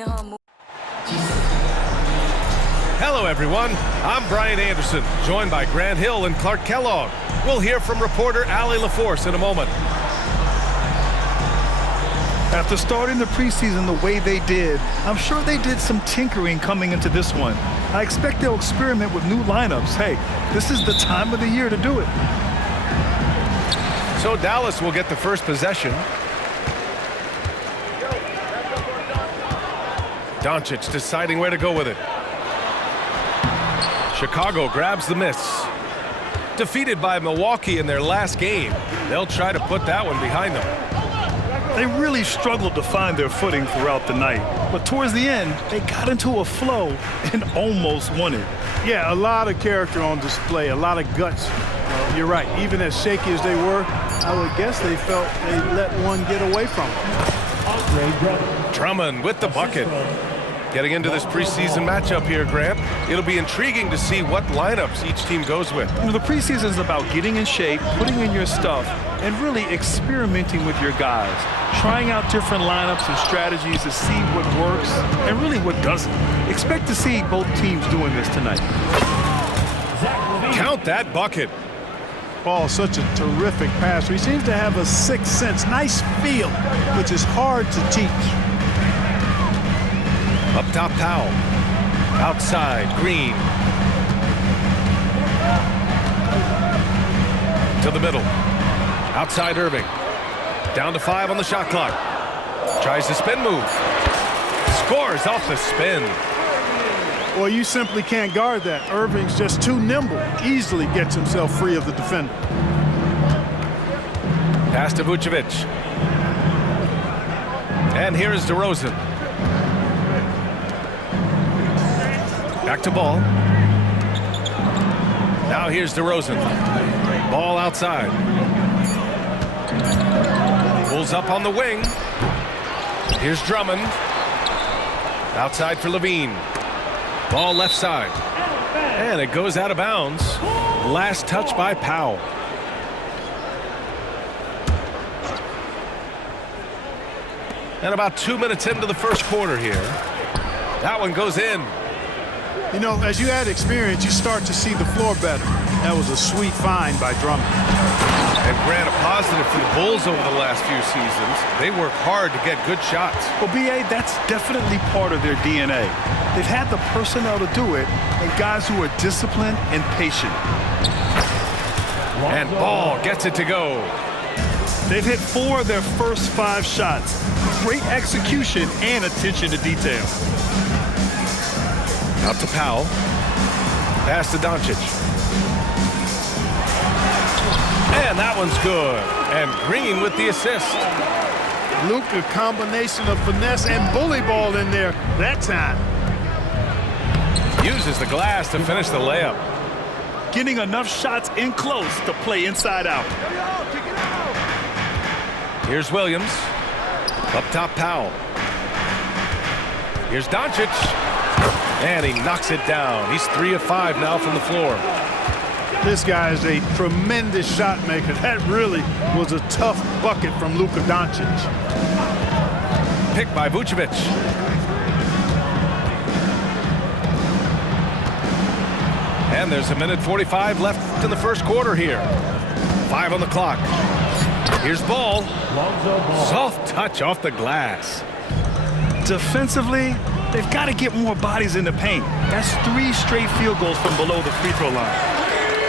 seeing her move. Hello, everyone. I'm Brian Anderson, joined by Grant Hill and Clark Kellogg. We'll hear from reporter Allie LaForce in a moment. After starting the preseason the way they did, I'm sure they did some tinkering coming into this one. I expect they'll experiment with new lineups. Hey, this is the time of the year to do it. So Dallas will get the first possession. Doncic deciding where to go with it. Chicago grabs the miss. Defeated by Milwaukee in their last game, they'll try to put that one behind them. They really struggled to find their footing throughout the night, but towards the end, they got into a flow and almost won it. Yeah, a lot of character on display, a lot of guts. You're right, even as shaky as they were, I would guess they felt they let one get away from them. Drummond with the bucket. Getting into this preseason matchup here, Grant, it'll be intriguing to see what lineups each team goes with. You know, the preseason is about getting in shape, putting in your stuff, and really experimenting with your guys, trying out different lineups and strategies to see what works and really what doesn't. Expect to see both teams doing this tonight. Count that bucket. Paul, such a terrific passer. He seems to have a sixth sense, nice feel, which is hard to teach. Up top, Powell. Outside, Green. To the middle. Outside, Irving. Down to 5 on the shot clock. Tries the spin move. Scores off the spin. Well, you simply can't guard that. Irving's just too nimble. Easily gets himself free of the defender. Pass to Vucevic. And here is DeRozan. Back to Ball. Now here's DeRozan. Ball outside. Pulls up on the wing. Here's Drummond. Outside for Levine. Ball left side. And it goes out of bounds. Last touch by Powell. And about 2 minutes into the first quarter here. That one goes in. You know, as you add experience, you start to see the floor better. That was a sweet find by Drummond. And Grant, a positive for the Bulls over the last few seasons. They work hard to get good shots. Well, B.A., that's definitely part of their DNA. They've had the personnel to do it, and guys who are disciplined and patient. And Ball gets it to go. They've hit 4 of their first 5 shots. Great execution and attention to detail. Out to Powell. Pass to Doncic. And that one's good. And Green with the assist. Luka, combination of finesse and bully ball in there that time. Uses the glass to finish the layup. Getting enough shots in close to play inside out. Here's Williams. Up top, Powell. Here's Doncic. And he knocks it down. He's 3 of 5 now from the floor. This guy is a tremendous shot maker. That really was a tough bucket from Luka Doncic. Picked by Vucevic. And there's 1:45 left in the first quarter here. 5 on the clock. Here's Ball. Soft touch off the glass. Defensively, they've got to get more bodies in the paint. That's 3 straight field goals from below the free throw line.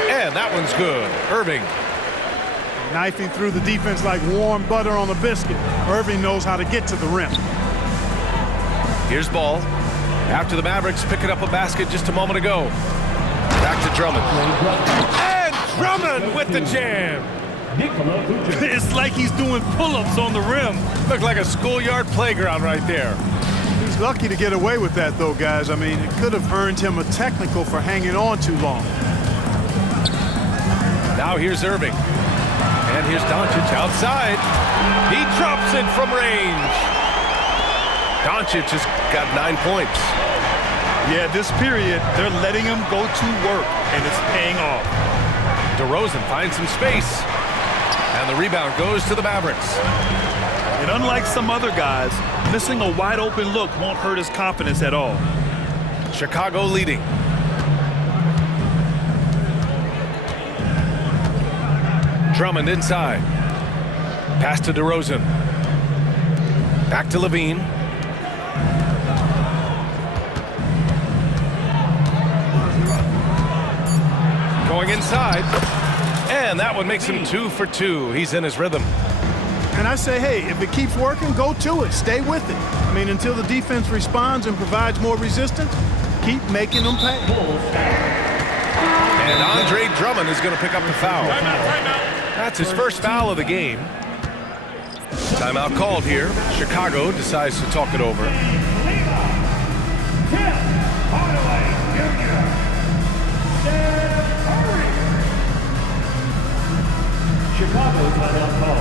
And that one's good. Irving. Knifing through the defense like warm butter on a biscuit. Irving knows how to get to the rim. Here's Ball. After the Mavericks picking up a basket just a moment ago. Back to Drummond. And Drummond with the jam. It's like he's doing pull-ups on the rim. Looked like a schoolyard playground right there. He's lucky to get away with that, though, guys. I mean, it could have earned him a technical for hanging on too long. Now here's Irving. And here's Doncic outside. He drops it from range. Doncic has got 9 points. Yeah, this period, they're letting him go to work, and it's paying off. DeRozan finds some space. And the rebound goes to the Mavericks. And unlike some other guys, missing a wide open look won't hurt his confidence at all. Chicago leading. Drummond inside. Pass to DeRozan. Back to Levine. Going inside. And that one makes him 2 for 2. He's in his rhythm. And I say, hey, if it keeps working, go to it. Stay with it. I mean, until the defense responds and provides more resistance, keep making them pay. And Andre Drummond is going to pick up the foul. That's his first foul of the game. Timeout called here. Chicago decides to talk it over. Chicago timeout call.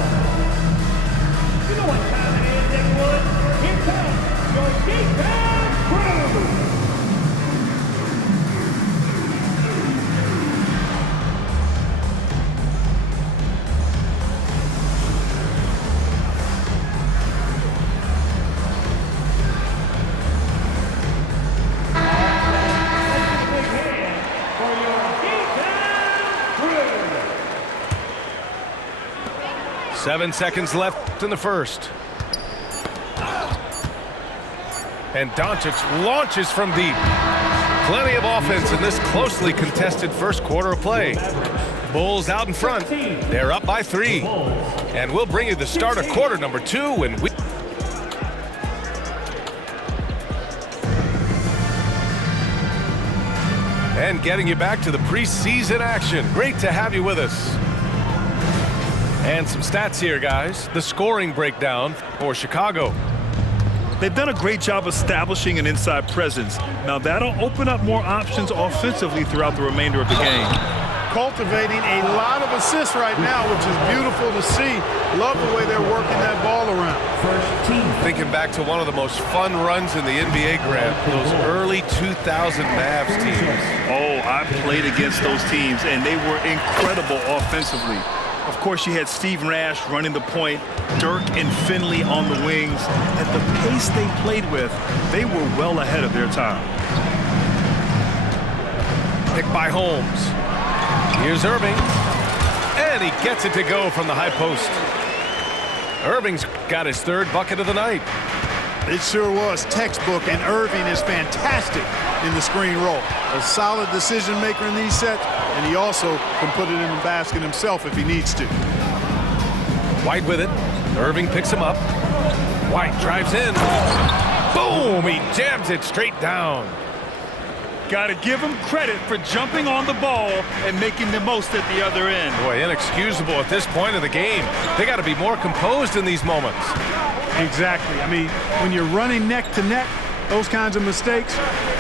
You know what time it is, everyone? Here comes your defense crew. 7 seconds left in the first. And Doncic launches from deep. Plenty of offense in this closely contested first quarter of play. Bulls out in front. They're up by 3. And we'll bring you the start of quarter number 2 when we... And getting you back to the preseason action. Great to have you with us. And some stats here, guys. The scoring breakdown for Chicago. They've done a great job establishing an inside presence. Now that'll open up more options offensively throughout the remainder of the game. Cultivating a lot of assists right now, which is beautiful to see. Love the way they're working that ball around. First team. Thinking back to one of the most fun runs in the NBA, Grant, those early 2000 Mavs teams. Oh, I played against those teams, and they were incredible offensively. Of course, you had Steve Nash running the point, Dirk and Finley on the wings. At the pace they played with, they were well ahead of their time. Picked by Holmes. Here's Irving. And he gets it to go from the high post. Irving's got his third bucket of the night. It sure was textbook, and Irving is fantastic in the screen roll. A solid decision maker in these sets, and he also can put it in the basket himself if he needs to. White with it. Irving picks him up. White drives in. Boom! He jams it straight down. Got to give him credit for jumping on the ball and making the most at the other end. Boy, inexcusable at this point of the game. They got to be more composed in these moments. Exactly. I mean, when you're running neck to neck, those kinds of mistakes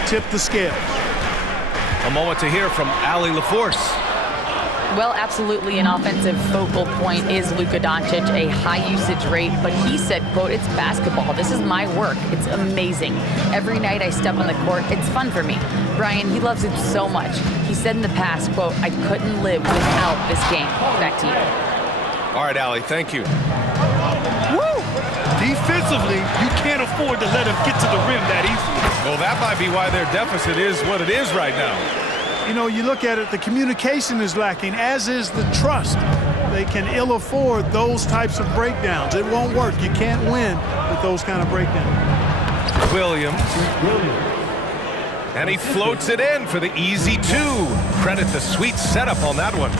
tip the scales. A moment to hear from Allie LaForce. Well, absolutely an offensive focal point is Luka Doncic, a high usage rate, but he said, quote, "It's basketball. This is my work. It's amazing. Every night I step on the court, it's fun for me." Brian, he loves it so much. He said in the past, quote, "I couldn't live without this game." Back to you. All right, Allie, thank you. Woo! Defensively, you can't afford to let him get to the rim that easily. Well, that might be why their deficit is what it is right now. You know, you look at it, the communication is lacking, as is the trust. They can ill afford those types of breakdowns. It won't work. You can't win with those kind of breakdowns. Williams. And he floats it in for the easy 2. Credit the sweet setup on that one.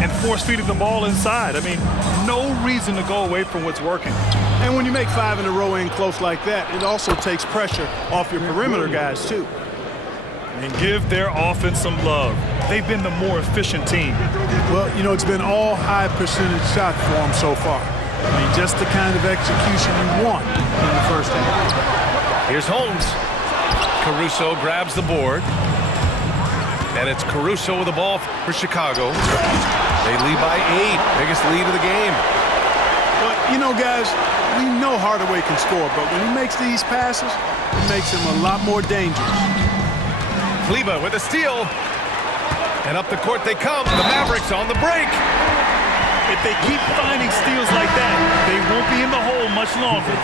And force-feeding the ball inside. I mean, no reason to go away from what's working. And when you make 5 in a row in close like that, it also takes pressure off your perimeter guys, too. And give their offense some love. They've been the more efficient team. Well, you know, it's been all high percentage shots for them so far. I mean, just the kind of execution you want in the first half. Here's Holmes. Caruso grabs the board. And it's Caruso with the ball for Chicago. They lead by 8. Biggest lead of the game. But, you know, guys, we know Hardaway can score, but when he makes these passes, it makes him a lot more dangerous. Kleber with a steal. And up the court they come. The Mavericks on the break. If they keep finding steals like that, they won't be in the hole much longer.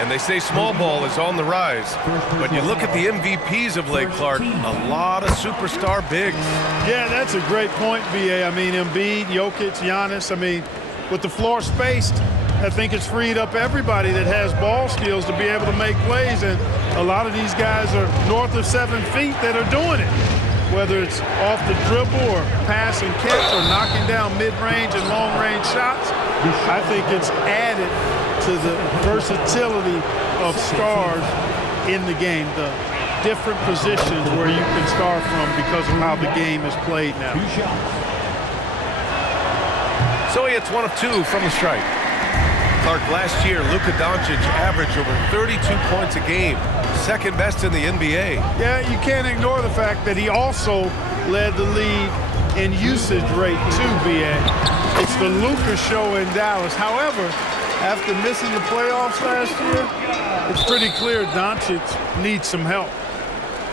And they say small ball is on the rise. But you look at the MVPs of late, Clark, a lot of superstar bigs. Yeah, that's a great point, B.A. I mean, Embiid, Jokic, Giannis. I mean, with the floor spaced, I think it's freed up everybody that has ball skills to be able to make plays. And a lot of these guys are north of 7 feet that are doing it, whether it's off the dribble or pass and catch or knocking down mid-range and long-range shots. I think it's added to the versatility of stars in the game, the different positions where you can star from because of how the game is played now. So he hits 1 of 2 from the stripe. Clark, last year, Luka Doncic averaged over 32 points a game, second best in the NBA. Yeah, you can't ignore the fact that he also led the league in usage rate too, B.A. It's the Luka show in Dallas. However, after missing the playoffs last year, it's pretty clear Doncic needs some help.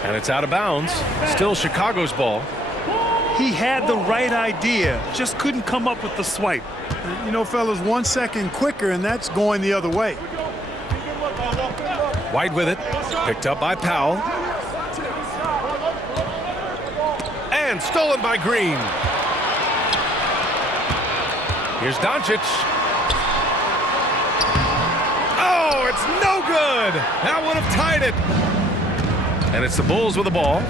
And it's out of bounds. Still Chicago's ball. He had the right idea, just couldn't come up with the swipe. You know, fellas, 1 second quicker, and that's going the other way. White with it. Picked up by Powell. And stolen by Green. Here's Doncic. Oh, it's no good. That would have tied it. And it's the Bulls with the ball.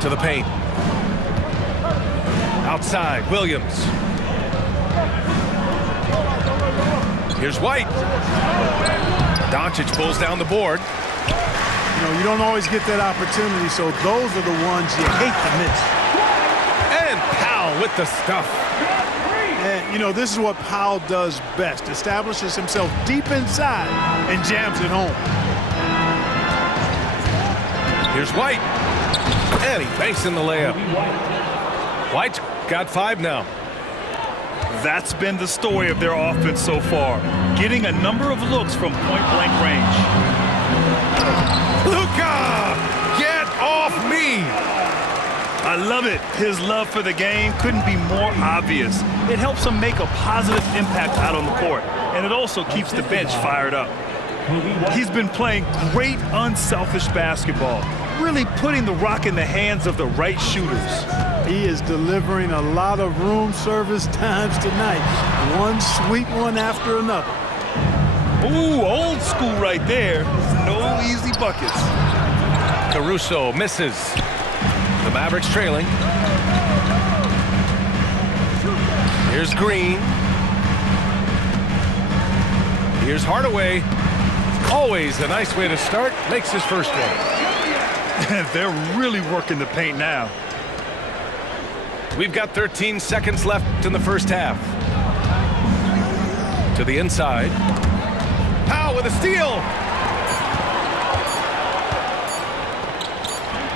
To the paint. Outside, Williams. Here's White. Doncic pulls down the board. You know, you don't always get that opportunity, so those are the ones you hate to miss. And Powell with the stuff. And, you know, this is what Powell does best. Establishes himself deep inside and jams it home. Here's White. And he banks in the layup. White's got 5 now. That's been the story of their offense so far, getting a number of looks from point-blank range. Luka, get off me! I love it. His love for the game couldn't be more obvious. It helps him make a positive impact out on the court, and it also keeps the bench fired up. He's been playing great, unselfish basketball, really putting the rock in the hands of the right shooters. He is delivering a lot of room service times tonight. One sweet one after another. Ooh, old school right there. No easy buckets. Caruso misses. The Mavericks trailing. Here's Green. Here's Hardaway. Always a nice way to start. Makes his first one. They're really working the paint now. We've got 13 seconds left in the first half. To the inside. Powell with a steal.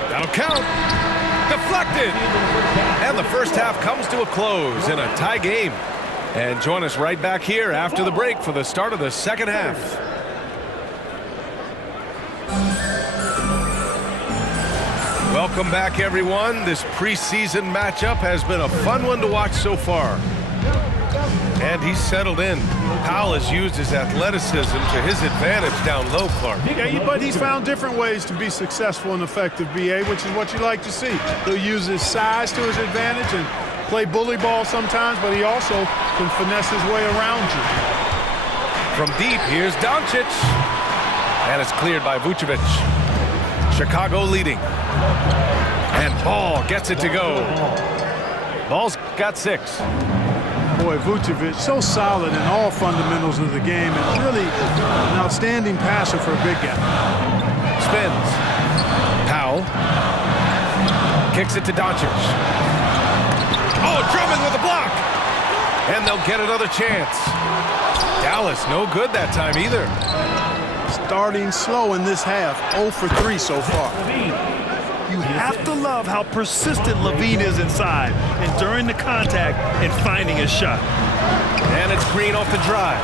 That'll count. Deflected. And the first half comes to a close in a tie game. And join us right back here after the break for the start of the second half. Welcome back, everyone. This preseason matchup has been a fun one to watch so far. And he's settled in. Powell has used his athleticism to his advantage down low, Clark. Yeah, but he's found different ways to be successful and effective, B.A., which is what you like to see. He'll use his size to his advantage and play bully ball sometimes, but he also can finesse his way around you. From deep, here's Doncic. And it's cleared by Vucevic. Chicago leading. And Ball gets it to go. Ball's got 6. Boy, Vucevic, so solid in all fundamentals of the game and really an outstanding passer for a big guy. Spins. Powell. Kicks it to Doncic. Oh, Drummond with a block. And they'll get another chance. Dallas, no good that time either. Starting slow in this half, 0 for 3 so far. You have to love how persistent Levine is inside and during the contact and finding his shot. And it's Green off the drive.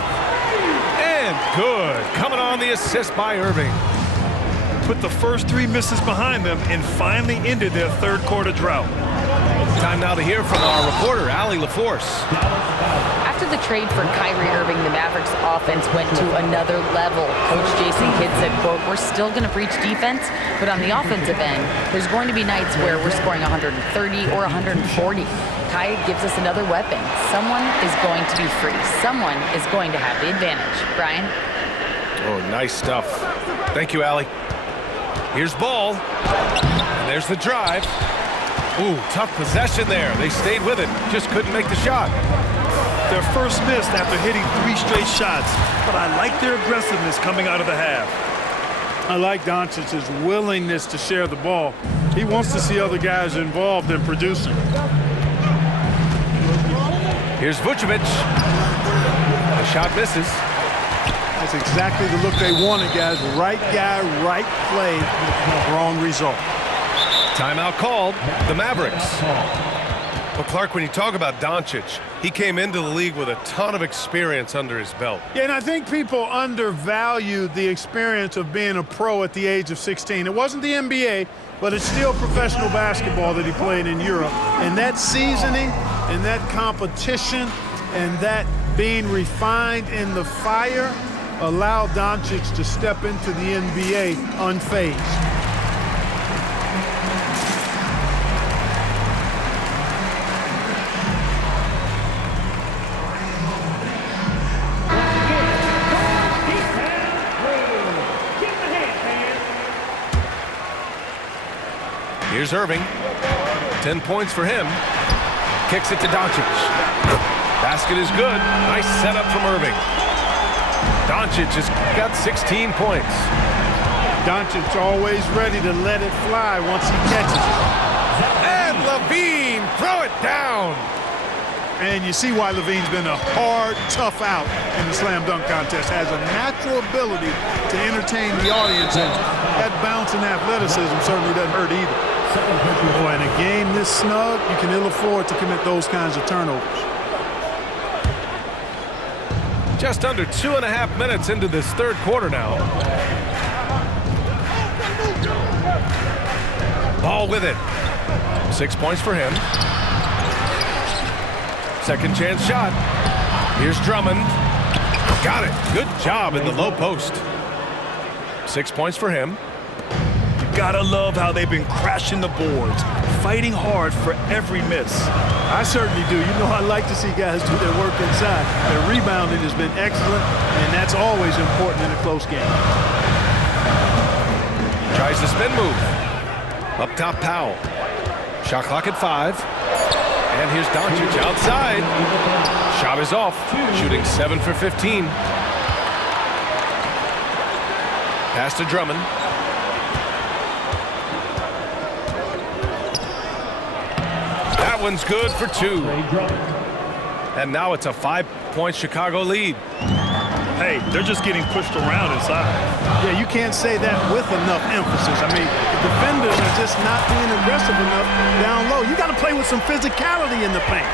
And good. Coming on the assist by Irving. Put the first 3 misses behind them and finally ended their third quarter drought. Time now to hear from our reporter, Allie LaForce. After the trade for Kyrie Irving, the Mavericks offense went to another level. Coach Jason Kidd said, quote, "We're still going to preach defense, but on the offensive end, there's going to be nights where we're scoring 130 or 140. Kai gives us another weapon. Someone is going to be free. Someone is going to have the advantage." Brian? Oh, nice stuff. Thank you, Allie. Here's Ball. And there's the drive. Ooh, tough possession there. They stayed with it. Just couldn't make the shot. Their first miss after hitting 3 straight shots, but I like their aggressiveness coming out of the half. I like Doncic's willingness to share the ball. He wants to see other guys involved in producing. Here's Vucevic. The shot misses. That's exactly the look they wanted, guys. Right guy, right play, wrong result. Timeout called. The Mavericks. Well, Clark, when you talk about Doncic, he came into the league with a ton of experience under his belt. Yeah, and I think people undervalue the experience of being a pro at the age of 16. It wasn't the NBA, but it's still professional basketball that he played in Europe. And that seasoning and that competition and that being refined in the fire allowed Doncic to step into the NBA unfazed. Here's Irving. 10 points for him. Kicks it to Doncic. Basket is good. Nice setup from Irving. Doncic has got 16 points. Doncic always ready to let it fly once he catches it. And Levine, throw it down. And you see why Levine's been a hard, tough out in the slam dunk contest. Has a natural ability to entertain the audience, and that bounce and athleticism certainly doesn't hurt either. Boy, in a game this snug, you can ill afford to commit those kinds of turnovers. Just under 2.5 minutes into this third quarter now. Ball with it. 6 points for him. Second chance shot. Here's Drummond. Got it. Good job in the low post. 6 points for him. Gotta love how they've been crashing the boards, fighting hard for every miss. I certainly do. You know, I like to see guys do their work inside. Their rebounding has been excellent, and that's always important in a close game. Tries the spin move. Up top, Powell. Shot clock at 5. And here's Doncic outside. Shot is off. Shooting 7 for 15. Pass to Drummond. That one's good for 2. And now it's a 5-point Chicago lead. Hey, they're just getting pushed around inside. Yeah, you can't say that with enough emphasis. I mean, the defenders are just not being aggressive enough down low. You got to play with some physicality in the paint.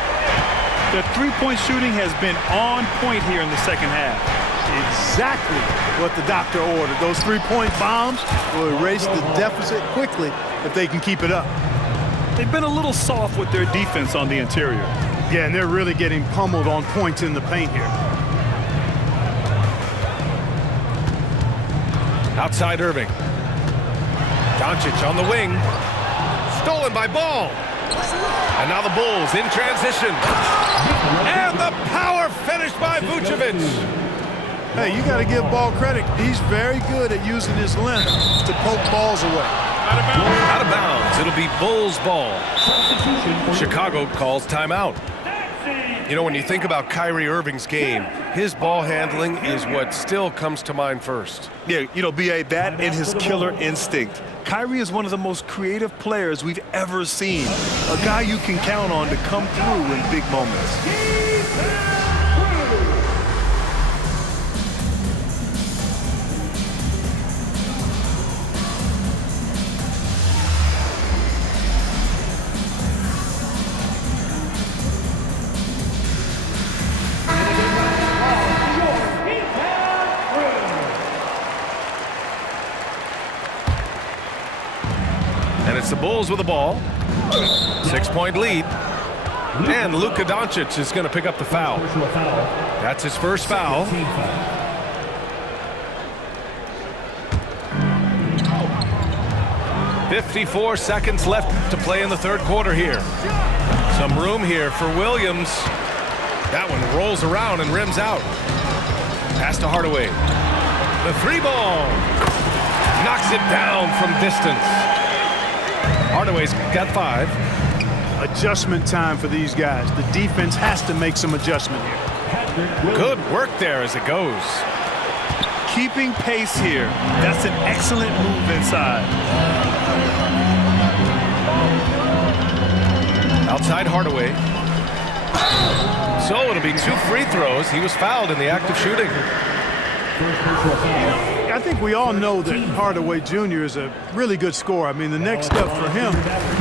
Their three-point shooting has been on point here in the second half. Exactly what the doctor ordered. Those three-point bombs will erase the deficit quickly if they can keep it up. They've been a little soft with their defense on the interior. Yeah, and they're really getting pummeled on points in the paint here. Outside Irving. Doncic on the wing. Stolen by Ball. And now the Bulls in transition. And the power finish by Vucevic. Hey, you got to give Ball credit. He's very good at using his length to poke balls away. Out of bounds. Out of bounds. It'll be Bulls ball. Chicago calls timeout. You know, when you think about Kyrie Irving's game, his ball handling is what still comes to mind first. Yeah, you know, B.A., that and his killer instinct. Kyrie is one of the most creative players we've ever seen. A guy you can count on to come through in big moments. it's the Bulls with the ball. 6-point lead. And Luka Doncic is going to pick up the foul. That's his first foul. "54 seconds left to play in the third quarter here. Some room here for Williams. That one rolls around and rims out. Pass to Hardaway. The three ball. Knocks it down from distance. Hardaway's got 5. Adjustment time for these guys. The defense has to make some adjustment here. Good work there as it goes. Keeping pace here. That's an excellent move inside. Outside Hardaway. So it'll be 2 free throws. He was fouled in the act of shooting. I think we all know that Hardaway Jr. is a really good scorer. I mean, the next step for him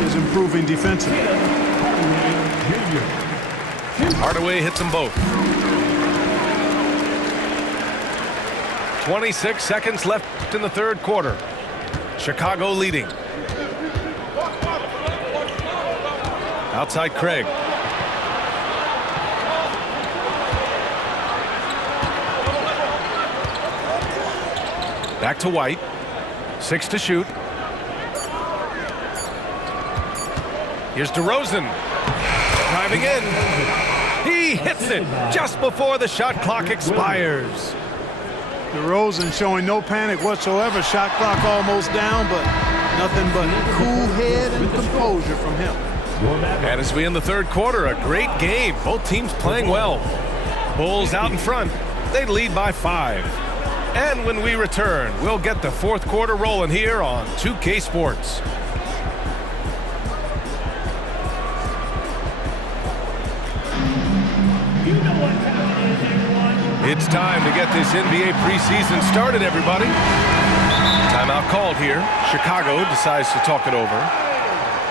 is improving defensively. Hardaway hits them both. 26 seconds left in the third quarter. Chicago leading. Outside Craig. Back to White. 6 to shoot. Here's DeRozan. Driving in. He hits it just before the shot clock expires. DeRozan showing no panic whatsoever. Shot clock almost down, but nothing but cool head and composure from him. And as we end the third quarter, a great game. Both teams playing well. Bulls out in front. They lead by 5. And when we return, we'll get the fourth quarter rolling here on 2K Sports. It's time to get this NBA preseason started, everybody. Timeout called here. Chicago decides to talk it over.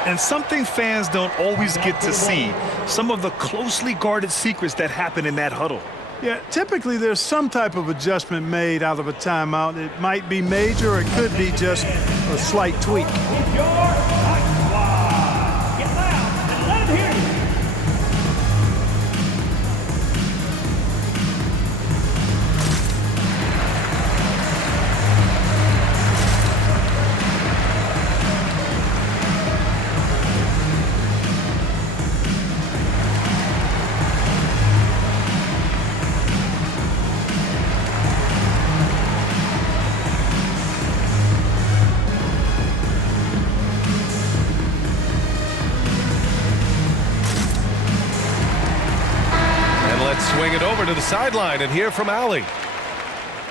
And something fans don't always get to see, some of the closely guarded secrets that happen in that huddle. Yeah, typically there's some type of adjustment made out of a timeout. It might be major, or it could be just a slight tweak. Get loud and let him hear you. Swing it over to the sideline and hear from Allie.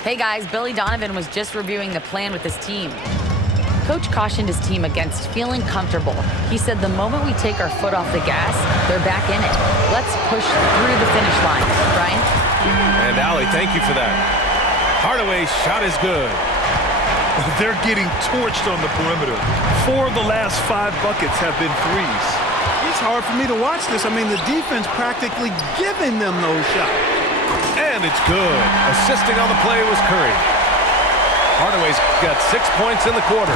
Hey guys, Billy Donovan was just reviewing the plan with his team. Coach cautioned his team against feeling comfortable. He said the moment we take our foot off the gas, they're back in it. Let's push through the finish line. Brian? And Allie, thank you for that. Hardaway's shot is good. They're getting torched on the perimeter. 4 of the last 5 buckets have been threes. It's hard for me to watch this. I mean, the defense practically giving them those shots. And it's good. Assisting on the play was Curry. Hardaway's got 6 points in the quarter.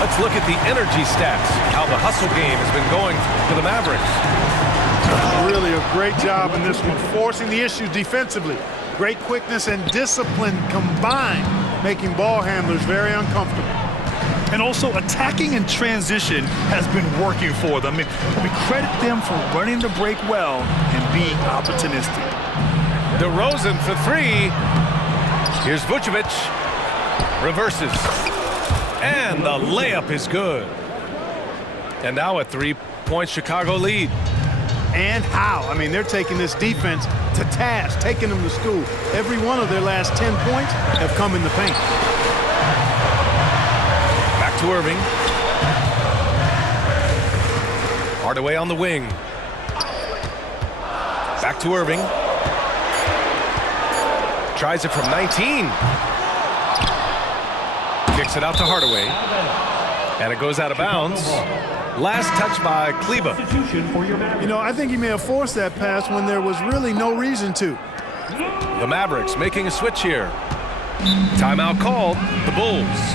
Let's look at the energy stats, how the hustle game has been going for the Mavericks. Really a great job in this one, forcing the issues defensively. Great quickness and discipline combined, making ball handlers very uncomfortable. And also attacking in transition has been working for them. I mean, we credit them for running the break well and being opportunistic. DeRozan for 3. Here's Vucevic. Reverses. And the layup is good. And now a 3-point Chicago lead. And how? I mean, they're taking this defense to task, taking them to school. Every one of their last 10 points have come in the paint. To Irving. Hardaway on the wing. Back to Irving. Tries it from 19. Kicks it out to Hardaway. And it goes out of bounds. Last touch by Kleba. You know, I think he may have forced that pass when there was really no reason to. The Mavericks making a switch here. Timeout called. The Bulls.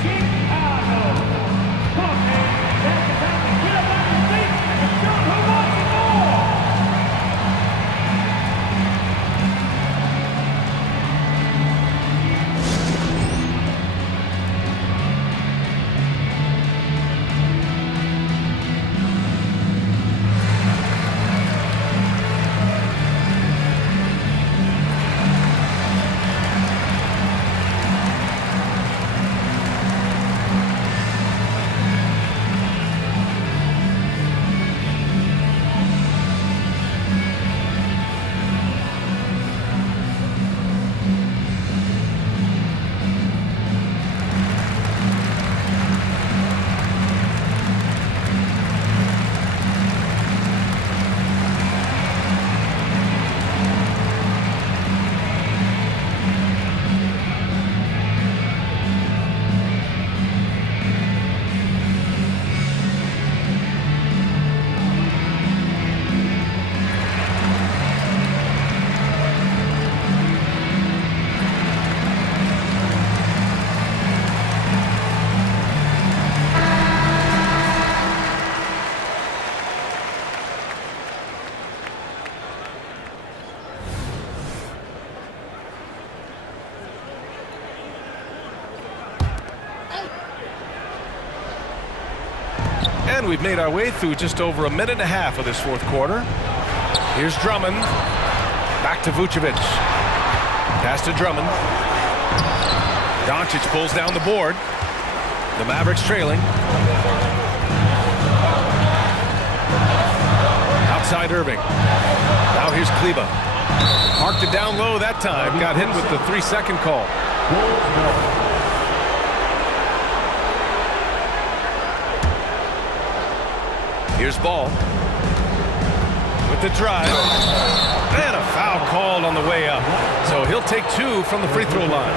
And we've made our way through just over a minute and a half of this fourth quarter. Here's Drummond. Back to Vucevic. Pass to Drummond. Doncic pulls down the board. The Mavericks trailing. Outside Irving. Now here's Kleba. Marked it down low that time. Got hit with the 3-second call. Here's Ball. With the drive. And a foul called on the way up. So he'll take 2 from the free throw line.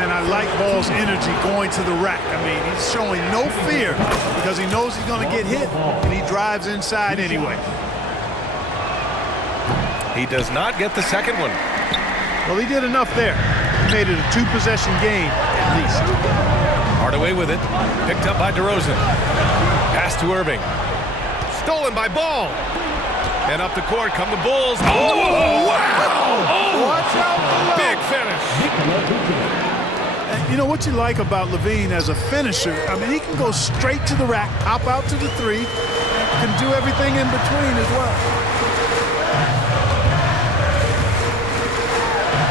And I like Ball's energy going to the rack. I mean, he's showing no fear because he knows he's going to get hit, and he drives inside anyway. He does not get the second one. Well, he did enough there. He made it a 2-possession game, at least. Hardaway with it. Picked up by DeRozan. Pass to Irving. Stolen by Ball. And up the court come the Bulls. Oh, wow! Oh, watch out below. Big finish. You know what you like about Levine as a finisher? I mean, he can go straight to the rack, hop out to the 3, can do everything in between as well.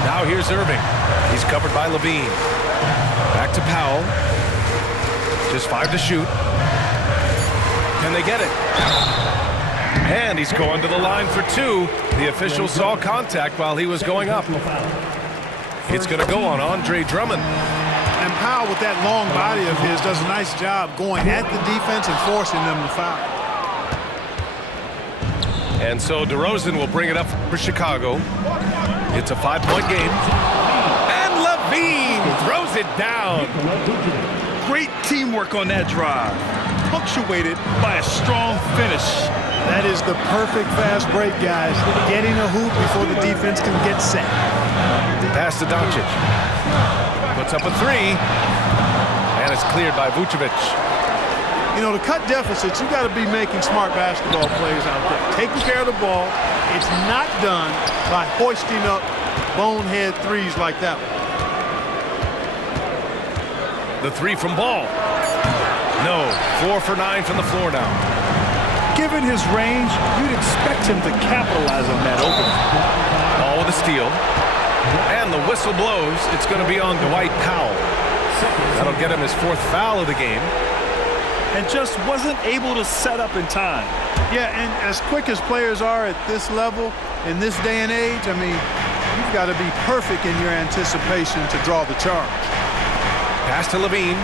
Now here's Irving. He's covered by Levine. Back to Powell. Just 5 to shoot. Can they get it? And he's going to the line for 2. The official saw contact while he was going up. It's going to go on Andre Drummond. And Powell, with that long body of his, does a nice job going at the defense and forcing them to foul. And so DeRozan will bring it up for Chicago. It's a 5-point game. And Levine throws it down. Great teamwork on that drive, punctuated by a strong finish. That is the perfect fast break, guys. Getting a hoop before the defense can get set. Pass to Doncic. Puts up a 3. And it's cleared by Vucevic. You know, to cut deficits, you got to be making smart basketball plays out there. Taking care of the ball. It's not done by hoisting up bonehead threes like that one. The 3 from Ball. No. 4 for 9 from the floor now. Given his range, you'd expect him to capitalize on that opening. Ball with a steal. And the whistle blows. It's going to be on Dwight Powell. That'll get him his 4th foul of the game. And just wasn't able to set up in time. Yeah, and as quick as players are at this level, in this day and age, I mean, you've got to be perfect in your anticipation to draw the charge. Pass to Levine.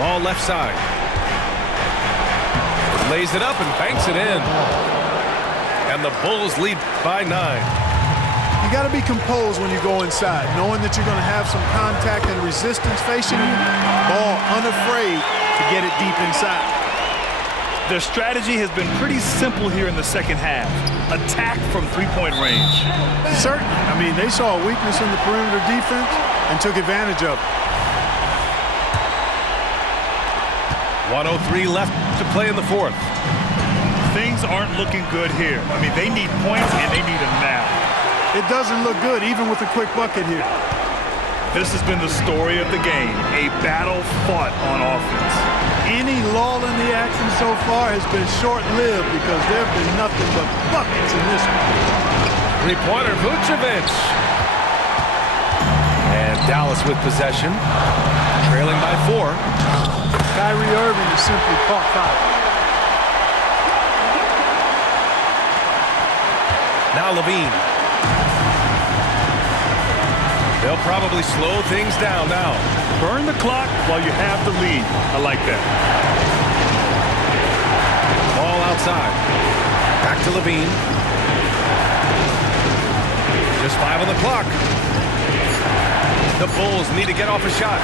Ball left side. Lays it up and banks it in. And the Bulls lead by 9. You got to be composed when you go inside, knowing that you're going to have some contact and resistance facing you. Ball unafraid to get it deep inside. Their strategy has been pretty simple here in the second half. Attack from 3-point range. Certainly. I mean, they saw a weakness in the perimeter defense and took advantage of it. 1:03 left to play in the 4th. Things aren't looking good here. I mean, they need points, and they need them now. It doesn't look good, even with a quick bucket here. This has been the story of the game, a battle fought on offense. Any lull in the action so far has been short-lived because there have been nothing but buckets in this one. 3-pointer, Vucevic. And Dallas with possession, trailing by 4. Kyrie Irving is simply caught foul. Now Levine. They'll probably slow things down now. Burn the clock while you have the lead. I like that. Ball outside. Back to Levine. Just 5 on the clock. The Bulls need to get off a shot.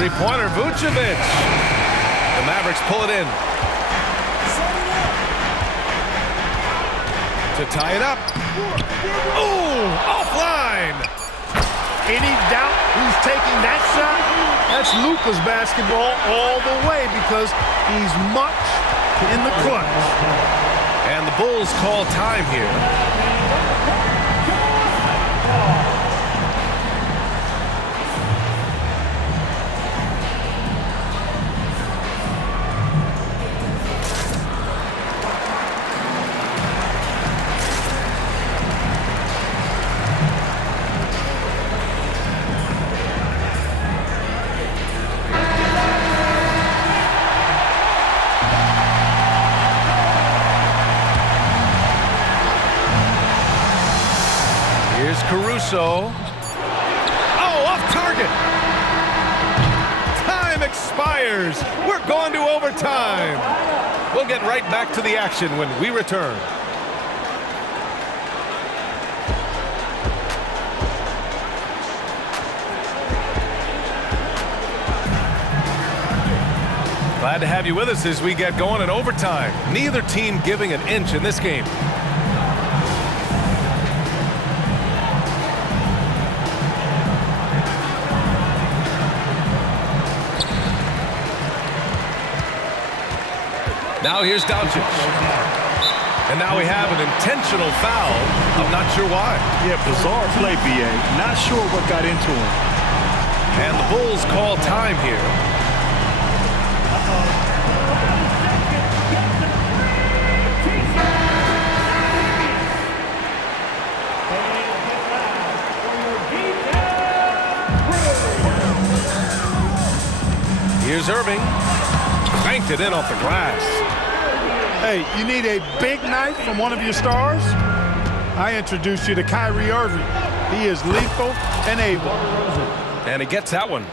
3-pointer, Vucevic. The Mavericks pull it in. To tie it up. Ooh, offline. Any doubt who's taking that shot? That's Luka's basketball all the way because he's much in the clutch. And the Bulls call time here. Caruso. Oh, off target. Time expires. We're going to overtime. We'll get right back to the action when we return. Glad to have you with us as we get going in overtime. Neither team giving an inch in this game. Now here's Doncic. And now we have an intentional foul. I'm not sure why. Yeah, bizarre play, B.A. Not sure what got into him. And the Bulls call time here. Here's Irving. Banked it in off the glass. Hey, you need a big night from one of your stars? I introduced you to Kyrie Irving. He is lethal and able. And he gets that one.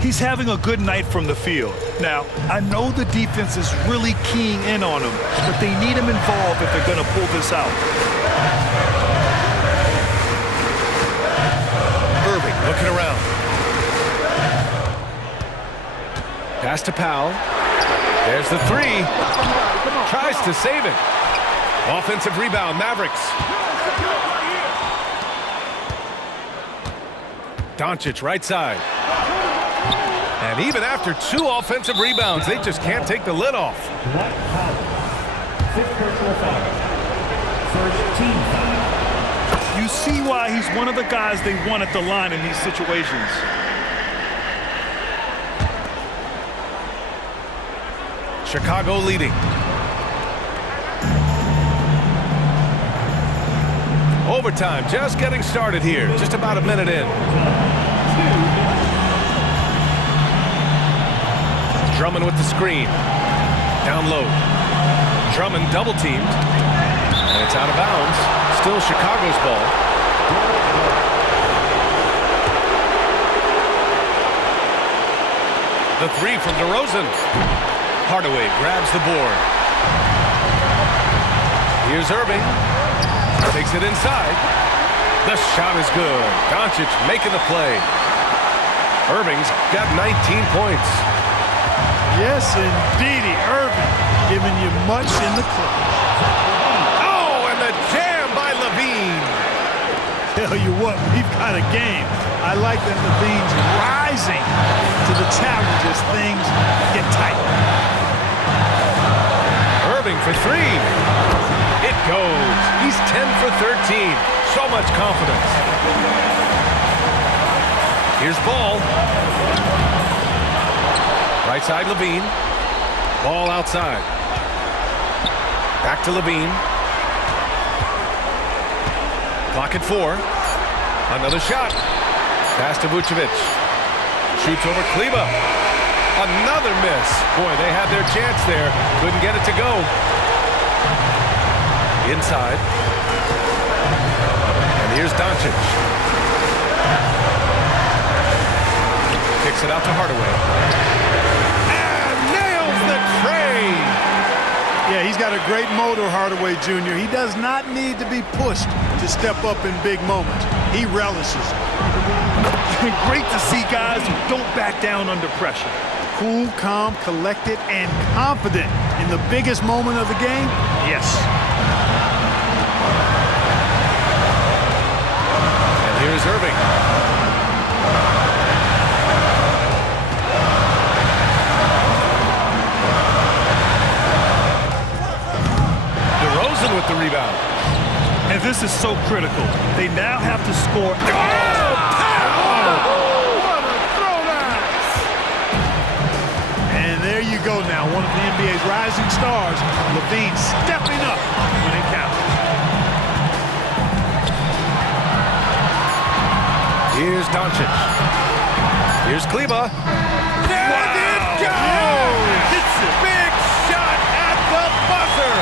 He's having a good night from the field. Now, I know the defense is really keying in on him, but they need him involved if they're going to pull this out. Irving looking around. Pass to Powell. There's the three. Tries to save it. Offensive rebound, Mavericks. Doncic right side. And even after 2 offensive rebounds, they just can't take the lid off. Fifth personal foul. First team foul. You see why he's one of the guys they want at the line in these situations. Chicago leading. Overtime just getting started here. Just about a minute in. Drummond with the screen. Down low. Drummond double teamed. And it's out of bounds. Still Chicago's ball. The three from DeRozan. Hardaway grabs the board. Here's Irving. Takes it inside. The shot is good. Doncic making the play. Irving's got 19 points. Yes, indeedy. Irving giving you much in the clutch. Oh, and the jam by Levine. Tell you what, we've got a game. I like that Levine's rising to the challenge as things get tight. Irving for three. It goes. He's 10 for 13. So much confidence. Here's Ball. Right side, Levine. Ball outside. Back to Levine. Clock at 4. Another shot. Pass to Vucevic. Shoots over Kleba. Another miss. Boy, they had their chance there. Couldn't get it to go. Inside. And here's Doncic. Kicks it out to Hardaway. And nails the tray. Yeah, he's got a great motor, Hardaway Jr. He does not need to be pushed to step up in big moments. He relishes it. Great to see guys who don't back down under pressure. Cool, calm, collected, and confident in the biggest moment of the game? Yes. And here's Irving. DeRozan with the rebound. And this is so critical. They now have to score. And there you go now, one of the NBA's rising stars, Levine stepping up when it counts. Here's Doncic. Here's Kleba. There it goes! It's a big shot at the buzzer.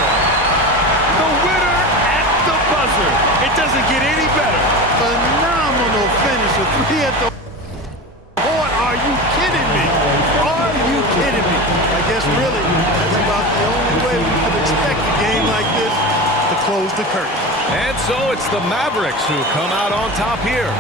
The winner at the buzzer. buzzer. It doesn't get any better. Phenomenal finish with 3 at the board. Are you kidding me? Are you kidding me? I guess really that's about the only way we could expect a game like this to close the curtain. And so it's the Mavericks who come out on top here.